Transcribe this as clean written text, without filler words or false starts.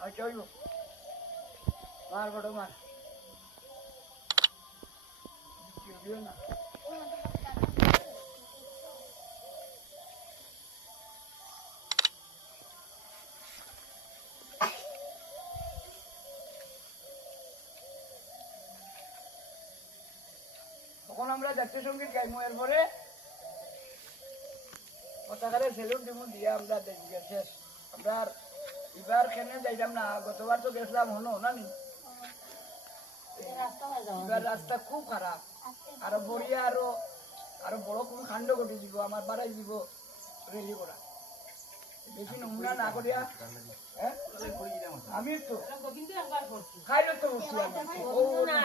আচ্ছা হইব মার বড় মার দিও না তখন আমরা জাতীয় সঙ্গীত গাইমু এরপরে পতাকারে সেলুট দিমু দিয়ে আমরা দেখি শেষ আমরা এবার কেন যাইলাম না গতবার তো গেছিলাম হনো না নি এবার রাস্তা খুব খারাপ আরো বড়িয়া আরো বড় কোন কাণ্ড ঘটে দিব আমার বাড়াই দিব রেলি করা বেশি নমুনা না করিয়া আমি তো খাইলে তো বসছি না